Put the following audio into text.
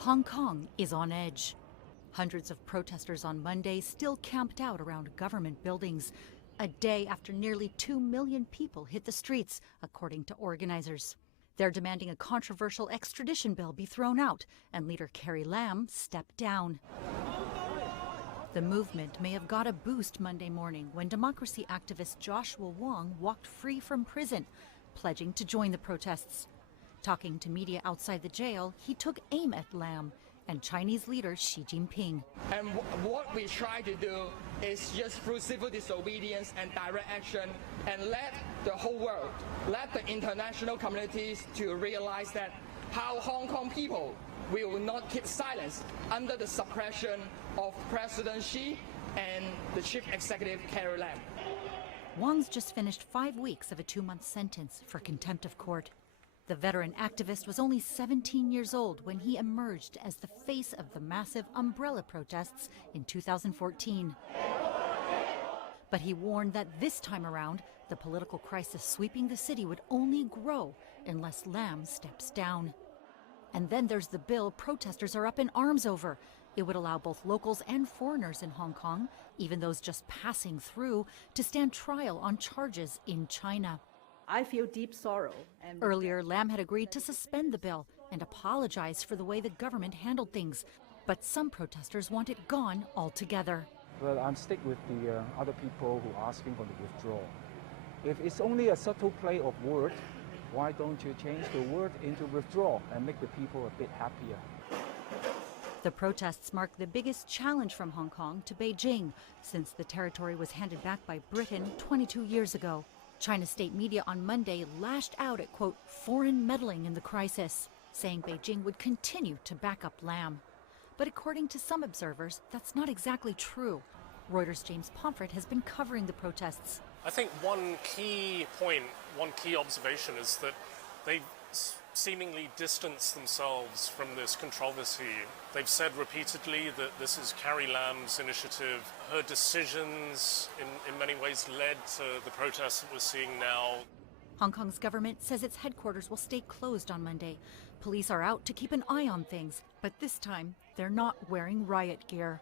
Hong Kong is on edge. Hundreds of protesters on Monday still camped out around government buildings, a day after nearly 2 million people hit the streets, according to organizers. They're demanding a controversial extradition bill be thrown out and leader Carrie Lam step down. The movement may have got a boost Monday morning when democracy activist Joshua Wong walked free from prison, pledging to join the protests. Talking to media outside the jail, he took aim at Lam and Chinese leader Xi Jinping. And what we try to do is just through civil disobedience and direct action and let the whole world, let the international communities to realize that how Hong Kong people will not keep silence under the suppression of President Xi and the Chief Executive Carrie Lam. Wong's just finished 5 weeks of a 2-month sentence for contempt of court. The veteran activist was only 17 years old when he emerged as the face of the massive umbrella protests in 2014. But he warned that this time around, the political crisis sweeping the city would only grow unless Lam steps down. And then there's the bill protesters are up in arms over. It would allow both locals and foreigners in Hong Kong, even those just passing through, to stand trial on charges in China. I feel deep sorrow. Earlier, Lam had agreed to suspend the bill and apologize for the way the government handled things. But some protesters want it gone altogether. Well, I'm stick with the other people who are asking for the withdrawal. If it's only a subtle play of word, why don't you change the word into withdrawal and make the people a bit happier? The protests mark the biggest challenge from Hong Kong to Beijing since the territory was handed back by Britain 22 years ago. China's state media on Monday lashed out at, quote, foreign meddling in the crisis, saying Beijing would continue to back up Lam. But according to some observers, that's not exactly true. Reuters' James Pomfret has been covering the protests. I think one key point, one key observation is that they've seemingly distanced themselves from this controversy. They've said repeatedly that this is Carrie Lam's initiative. Her decisions in many ways led to the protests that we're seeing now. Hong Kong's government says its headquarters will stay closed on Monday. Police are out to keep an eye on things, but this time they're not wearing riot gear.